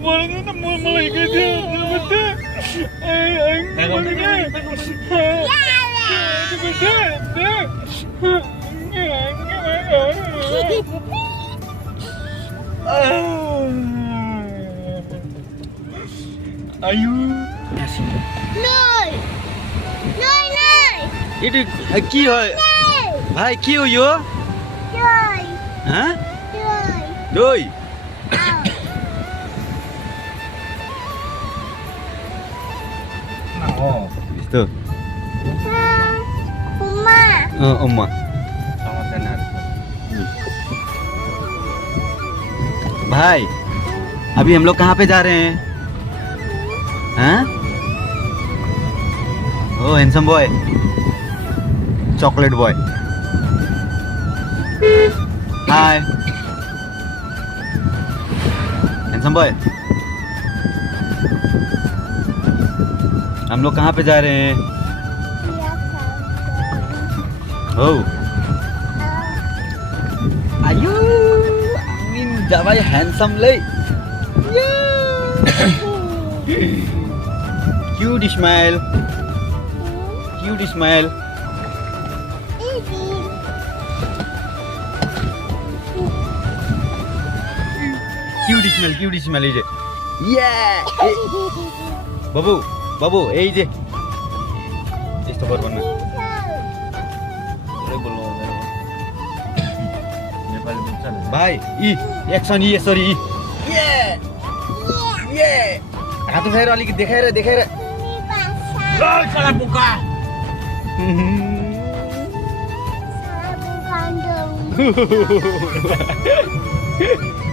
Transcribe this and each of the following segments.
Mulai gitu, betul. Ayu. Nồi. Nồi nồi. Itu কি হয়? ভাই কি হইও? Nồi. হ্যাঁ? Nồi. দই। Itu. Uma. Oma. भाई अभी हम लोग कहाँ पे जा रहे हैं? हाँ? ओ हैंडसम बॉय, चॉकलेट बॉय। हाय हैंडसम बॉय, हम लोग कहाँ पे जा रहे हैं? Oh, ayo, Amin jabai handsome leh. Cute smile, cute smile. Cute smile aja. Yeah. Babu, babu, aja. Isto korban. भाई ई एक्सन ई सरी ई ये ये हाथ उठाएर अलिकति देखाएर ल चला बुका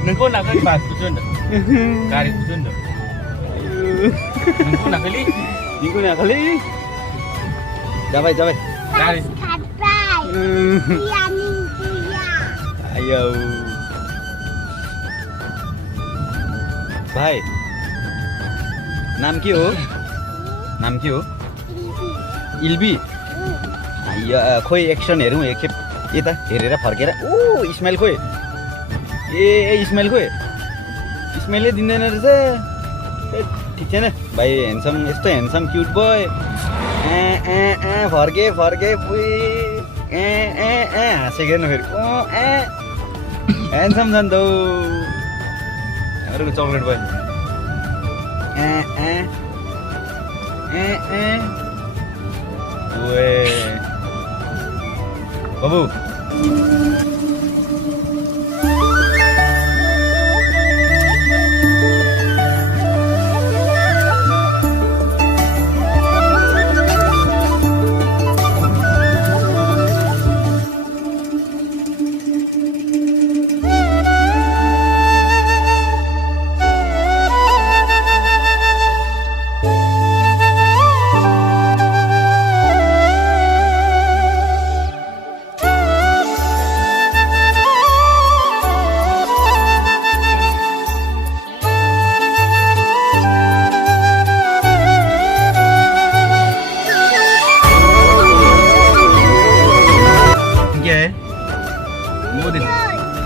नंको नाकली बात कुचन गाडी कुचन नंको नाकली जाबाई गाडी ayo भाइ नाम के हो? इल्बी। खोइ एक्सन हेरौँ एकखेप यता हेरेर फर्केर। ओ स्माइल खोइ ए स्माइल खोइ स्माइलै दिँदैन रहेछ। ठिक छैन भाइ, ह्यान्डसम यस्तो ह्यान्डसम क्युट बोय। फर्के हाँसेको हेर्नु फेरि ह्यान्डसम छन् त हाम्रो चक्लेट बोय। बाबु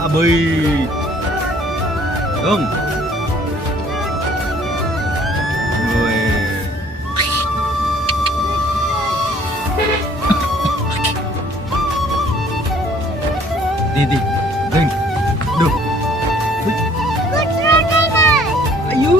Abai Dong Didi Ding Duh Ayo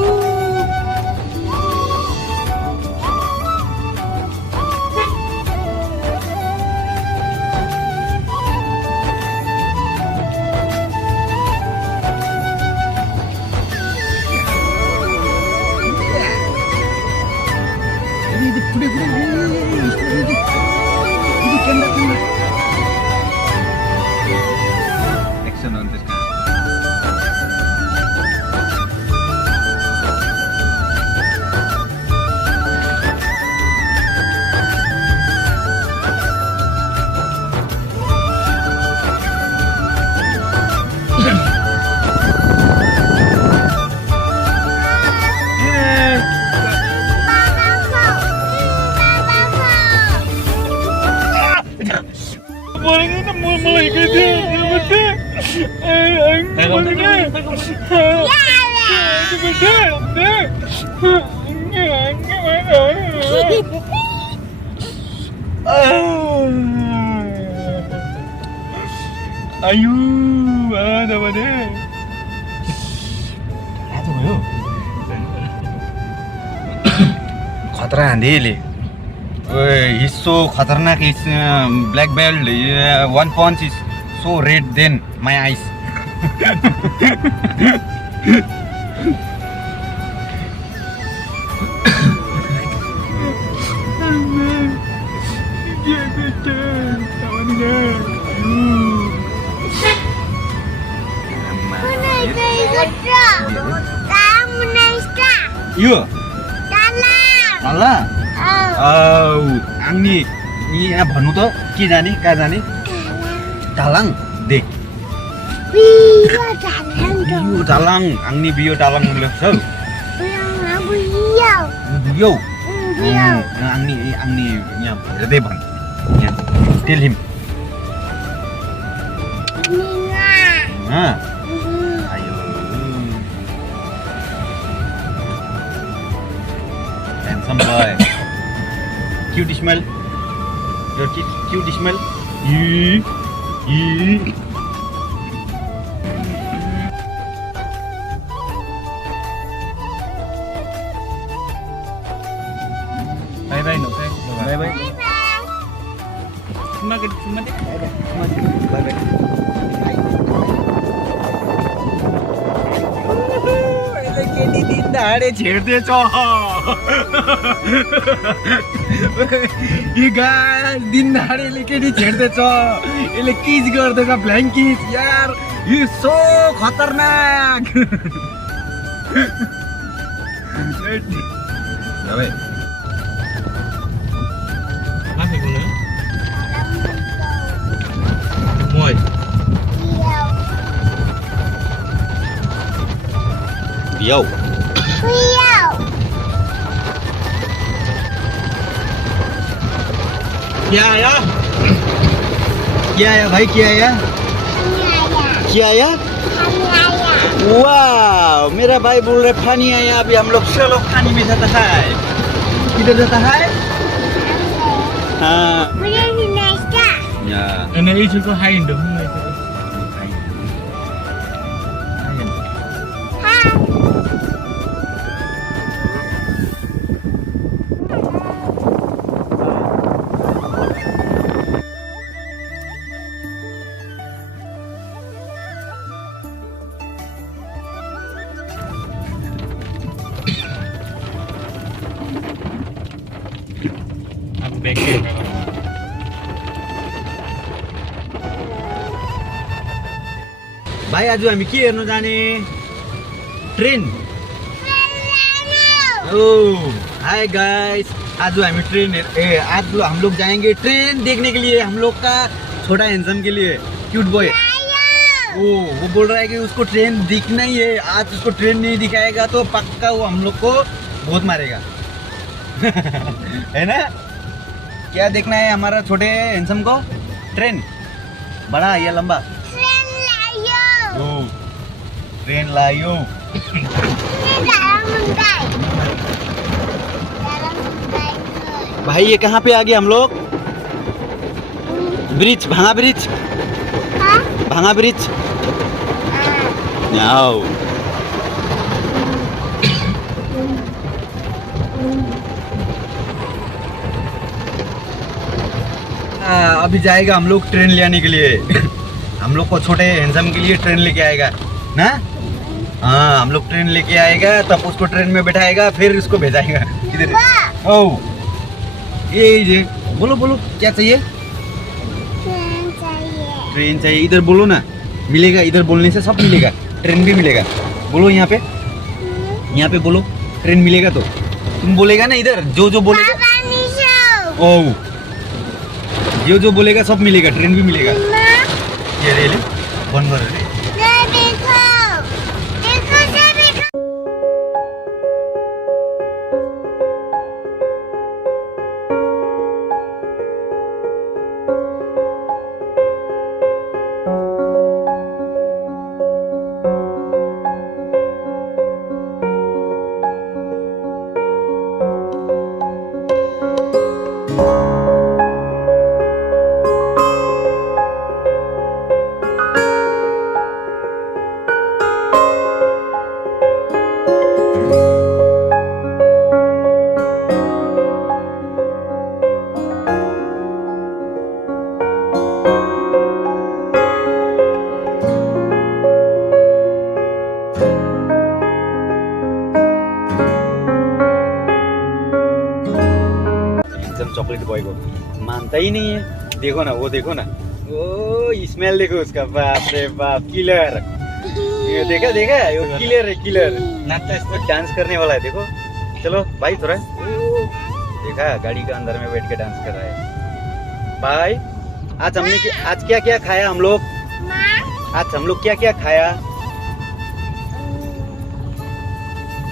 आयु आधा भने आज भयो खतरा हान्दिले ओए इज सो खतरनाक is black belt one punch is so red than my eyes यो अल्ला आंनि यहाँ भन्नु त के जाने कहाँ जाने दालां दे बियो दालां आंनि बियो दालां लेख्छ बियो आंनि यहाँ हेर्दै भन् यहाँ टेल हिम आयो handsome boy cute smile your cute smile bye bye no bye bye cuma deh bye bye केटी दिन दहाडे छेड्दैछ यो गाय दिन दहाडेले केटी छेड्दैछ यसले किस गर्दैछ ब्ल्याङ्किस यार यो सो खतरनाक Yo. क्या आया भाई क्या आया वाह मेरा भाई बोल रहे पानी आया अभी हम लोग चलो पानी में जाता है किधर जाता है हाँ या Ini juga hai dong. भाइ आज हामी के हेर्न जाने ट्रेन हाय गाइस आज हामी ट्रेन आज हम लोग जाएंगे ट्रेन देखने के लिए हम लोग का छोटा हैंडसम के लिए क्यूट बॉय वो बोल रहा है कि उसको ट्रेन दिखना ही है आज उसको ट्रेन नहीं दिखाएगा तो पक्का वो हम लोग को बहुत मारेगा है ना क्या देखना है हमारा छोटे हैंडसम को ट्रेन बड़ा या लंबा ट्रेन लायो भाई ये कहाँ पे आ गए हम लोग ब्रिज भांगा ब्रिज भांगा ब्रिज आओ अभी जाएगा हम लोग ट्रेन ले आने के लिए हम लोग को छोटे हैंडसम के लिए ट्रेन लेके आएगा ना हाँ हम लोग ट्रेन लेके आएगा तब उसको ट्रेन में बैठाएगा फिर इसको भेजाएगा इधर ओ ये बोलो बोलो क्या चाहिए ट्रेन चाहिए इधर बोलो ना मिलेगा इधर बोलने से सब मिलेगा ट्रेन भी मिलेगा बोलो यहाँ पे बोलो ट्रेन मिलेगा तो तुम बोलेगा ना इधर जो बोलेगा ओ जो बोलेगा सब मिलेगा ट्रेन भी मिलेगा ये ले बंद कर रे कसम चॉकलेट बॉय को मानता ही नहीं है। देखो ना, वो देखो ना, ओ स्मेल देखो उसका, बाप रे बाप, किलर। ये देखा देखा, वो किलर है, किलर। डांस करने वाला है, देखो। चलो भाई थोड़ा, देखा गाड़ी के अंदर में बैठ के डांस कर रहा है। भाई आज क्या क्या खाया हम लोग? आज हम लोग क्या क्या खाया?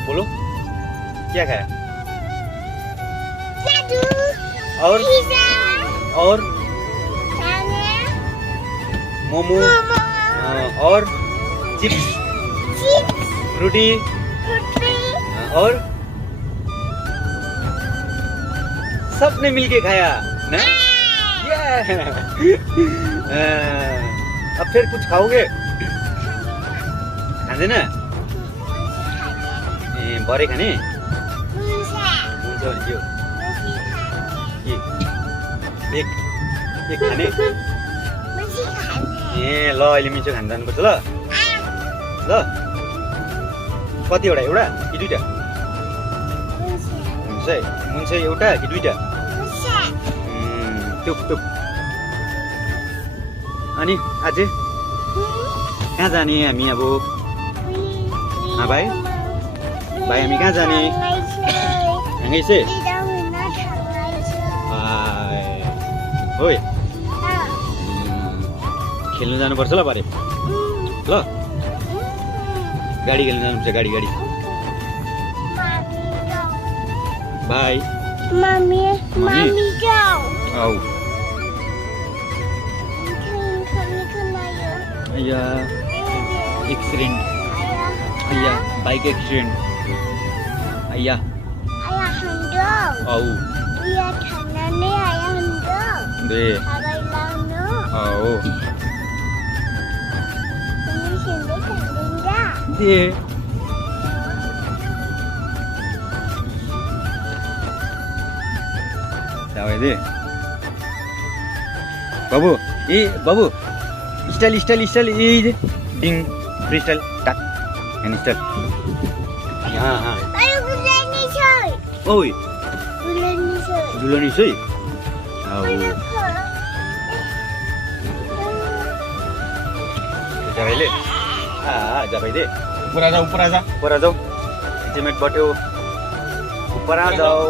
बोलो क्या खाया? और मोमो और चिप्स, रोटी और सबने मिलके खाया ना? अब फिर कुछ खाओगे? खाँदैन? ए भरे खाने? हुन्छ भने के हो? एक खाने? ए ल अहिले मिठो खान जानुपर्छ ल। ल कतिवटा, एउटा कि दुईटा? मुन्छ एउटा कि दुईटा? टुप अनि आज कहाँ जाने हामी अब? भाइ हामी कहाँ जाने? हाँगैसे ओइ खेल्नु जानुपर्छ ल पारे। ल गाडी खेल्नु जानुपर्छ, गाडी बाई मम्मी आऊ। अय्या एक्सिडेन्ट, अय्या बाइक एक्सिडेन्ट, अय्या आऊ दे आऊ दे। दे बाबू, ए बाबू स्टाइल ए डिङ फ्री स्टाइल टाक एन्ड स्टाइल। हाँ ओइ झुलनी छै आऊ जाबाइले जाबाइले ऊपर आ जाओ नीचे मत बैठो, ऊपर आ जाओ।